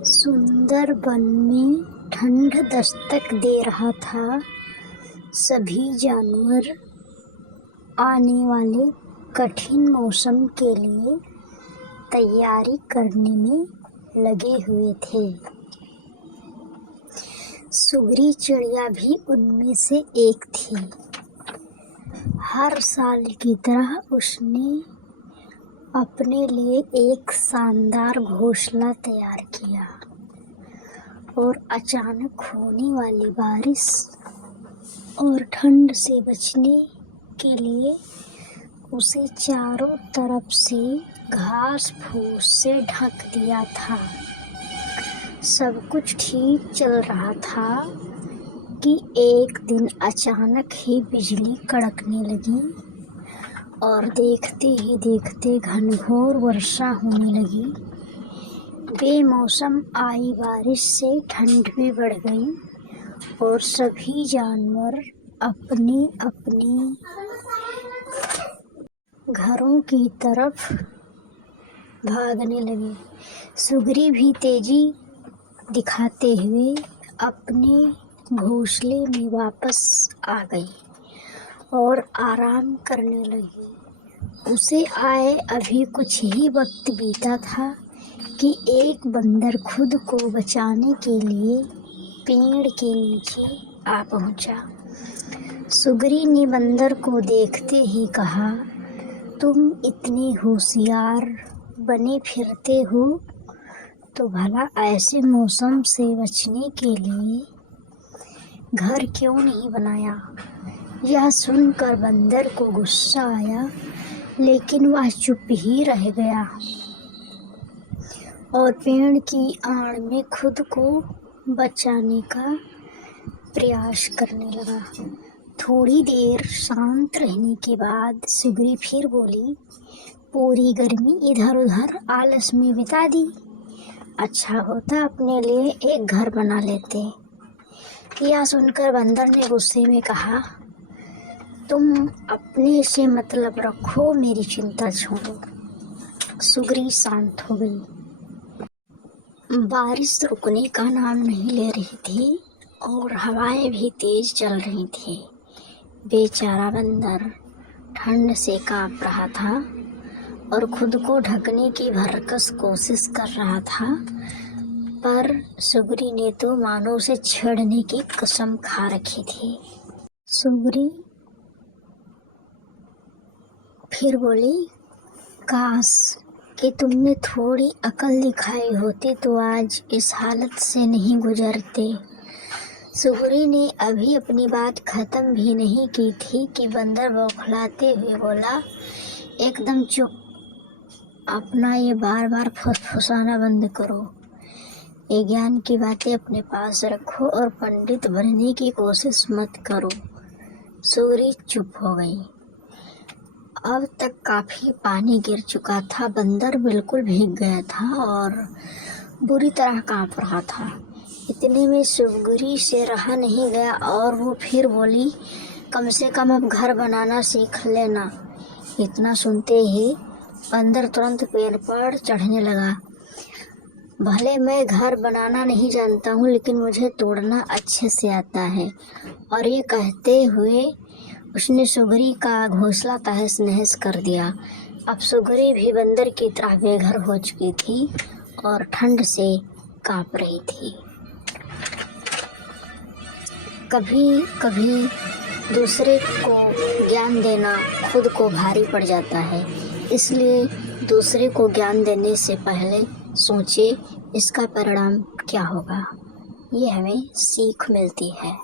सुंदर वन में ठंड दस्तक दे रहा था। सभी जानवर आने वाले कठिन मौसम के लिए तैयारी करने में लगे हुए थे। सुगरी चिड़िया भी उनमें से एक थी। हर साल की तरह उसने अपने लिए एक शानदार घोंसला तैयार किया और अचानक होने वाली बारिश और ठंड से बचने के लिए उसे चारों तरफ से घास फूस से ढक दिया था। सब कुछ ठीक चल रहा था कि एक दिन अचानक ही बिजली कड़कने लगी और देखते ही देखते घनघोर वर्षा होने लगी। बेमौसम आई बारिश से ठंड भी बढ़ गई और सभी जानवर अपने अपने घरों की तरफ भागने लगे। सुगरी भी तेजी दिखाते हुए अपने घोंसले में वापस आ गई और आराम करने लगी। उसे आए अभी कुछ ही वक्त बीता था कि एक बंदर खुद को बचाने के लिए पेड़ के नीचे आ पहुंचा। सुगरी ने बंदर को देखते ही कहा, तुम इतने होशियार बने फिरते हो तो भला ऐसे मौसम से बचने के लिए घर क्यों नहीं बनाया? यह सुनकर बंदर को गुस्सा आया, लेकिन वह चुप ही रह गया और पेड़ की आड़ में खुद को बचाने का प्रयास करने लगा। थोड़ी देर शांत रहने के बाद सुगरी फिर बोली, पूरी गर्मी इधर उधर आलस में बिता दी। अच्छा होता अपने लिए एक घर बना लेते। यह सुनकर बंदर ने गुस्से में कहा, तुम अपने से मतलब रखो, मेरी चिंता छोड़ो। सुगरी शांत हो गई। बारिश रुकने का नाम नहीं ले रही थी और हवाएं भी तेज चल रही थी। बेचारा बंदर ठंड से कांप रहा था और खुद को ढकने की भरकस कोशिश कर रहा था, पर सुगरी ने तो मानो उसे छेड़ने की कसम खा रखी थी। सुगरी फिर बोली, काश कि तुमने थोड़ी अकल दिखाई होती तो आज इस हालत से नहीं गुजरते। सुगरी ने अभी अपनी बात खत्म भी नहीं की थी कि बंदर बौखलाते हुए बोला, एकदम चुप, अपना ये बार बार फुसफुसाना बंद करो। ये ज्ञान की बातें अपने पास रखो और पंडित बनने की कोशिश मत करो। सुगरी चुप हो गई। अब तक काफी पानी गिर चुका था। बंदर बिल्कुल भीग गया था और बुरी तरह कांप रहा था। इतने में सुगरी से रहा नहीं गया और वो फिर बोली, कम से कम अब घर बनाना सीख लेना। इतना सुनते ही बंदर तुरंत पेड़ पर चढ़ने लगा। भले मैं घर बनाना नहीं जानता हूँ, लेकिन मुझे तोड़ना अच्छे से आता है। और ये कहते हुए उसने सुगरी का घोंसला तहस नहस कर दिया। अब सुगरी भी बंदर की तरह बेघर हो चुकी थी और ठंड से कांप रही थी। कभी कभी दूसरे को ज्ञान देना खुद को भारी पड़ जाता है, इसलिए दूसरे को ज्ञान देने से पहले सोचे इसका परिणाम क्या होगा। ये हमें सीख मिलती है।